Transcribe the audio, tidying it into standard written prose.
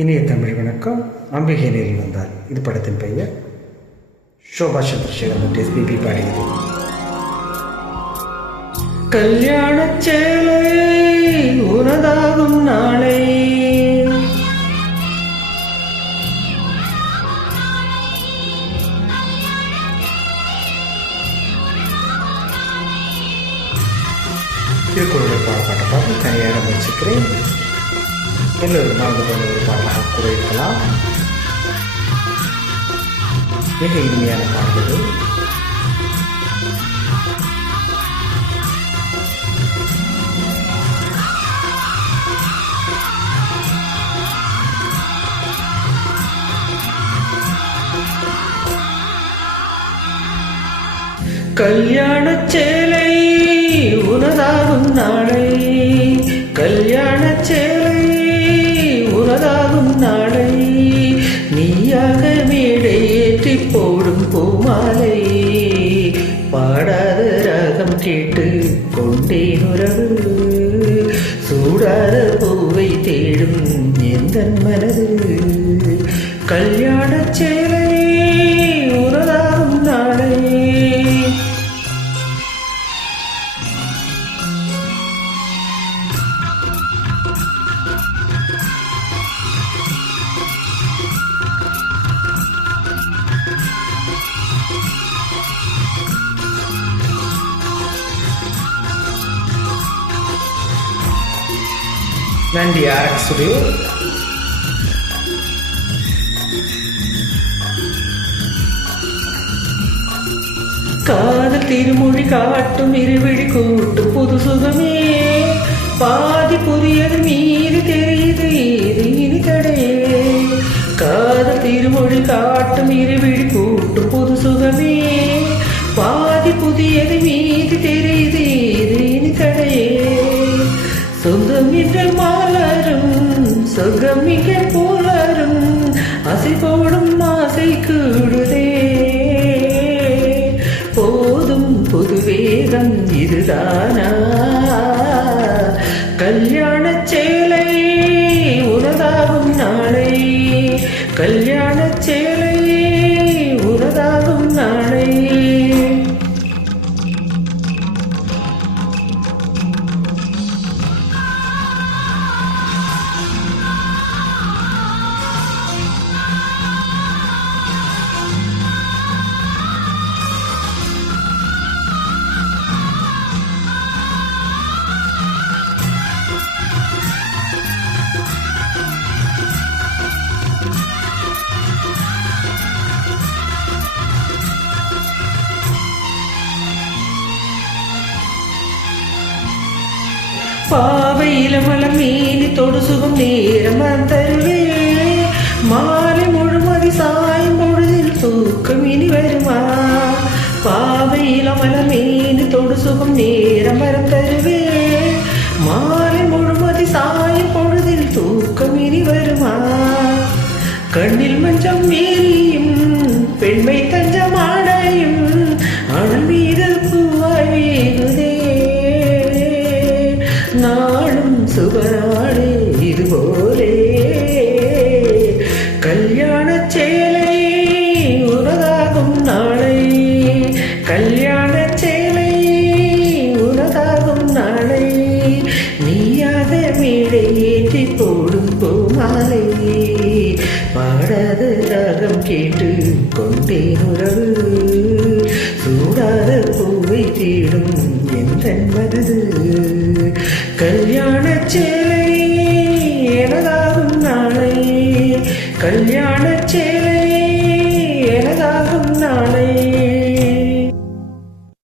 இனிய தமிழ் வணக்கம். அம்பிகை நேரில் வந்தார். இது படத்தின் பெயர். சோபா சந்திரசேகர் மற்றும் எஸ்பிபி பாடியது. கல்யாண சேலை உனதாகும் நாளை, திருக்குறளை பாடப்பட்ட பாடல் தனியாக முயற்சிக்கிறேன். எல்லோரும் மறந்து போன ஒரு பாடலாக கூட இருக்கலாம். மிக இனிமையான பாடல்கள். கல்யாண சேலை உனதாகும் நாளை, கல்யாண சேலை உனதாகும் நாளை, நீயாக மேடை ஏற்றி போடும் பூமாலை, பாடாத ராகம் கேட்டு கொண்டேன் உறவு, சூடாத பூவை தேடும் எந்த மனது, கல்யாண சேலை உனதாகும் நாளை. நன்றி ஆர்எக்ஸ் ஸ்டுடியோ. காதல் திருமொழி காட்டும் இருவிழி கூட்டும் புது சுகமே, பாதி புரியது மீறி தெரியுது இது இனி தடையே, காதல் திருமொழி காட்டும் இருவிழி கூட்டும் புது சுகமே, பாதி புதியது மீறி தெரியுது இது இனி தடையே, சொந்தம் இன்று மாலரும் சொர்க்கம் இங்கே போலரும், ஆசை போடும் ஆசை கூடுதே, போதும் புது வேகம் இதுதானா, கல்யாண சேலை உனதாகும் நாளை, கல்யாண சேலை உனதாகும் நாளை. பாவையில மலம் மீனி தொடு சுகம் நேரம் தருவே, மாலை முழுமதி சாயும் பொழுதில் தூக்கம் இனி வருமா, பாவையில மலம் மீனி தொடு சுகம் நேரம் தருவே, மாலை முழுமதி சாயும் பொழுதில் தூக்கம் இனி வருமா, கண்ணில் மஞ்சம் மீறியும் பெண்மை தஞ்சம் ஆடையும் அனல் மீது பூவாய் வேகுதே, நாளும் சுபநாளே இதுபோலே, கல்யாண சேலை உனதாகும் நாளை, கல்யாண சேலை உனதாகும் நாளை, நீயாக மேடை ஏற்றி போடும் பூமாலை, பாடாத ராகம் கேட்டு கொண்டேன் உறவு, சூடாத பூவை தேடும் எந்த மனது, கல்யாண சேலை எனதாகும் நாளை, கல்யாண சேலை எனதாகும் நாளை.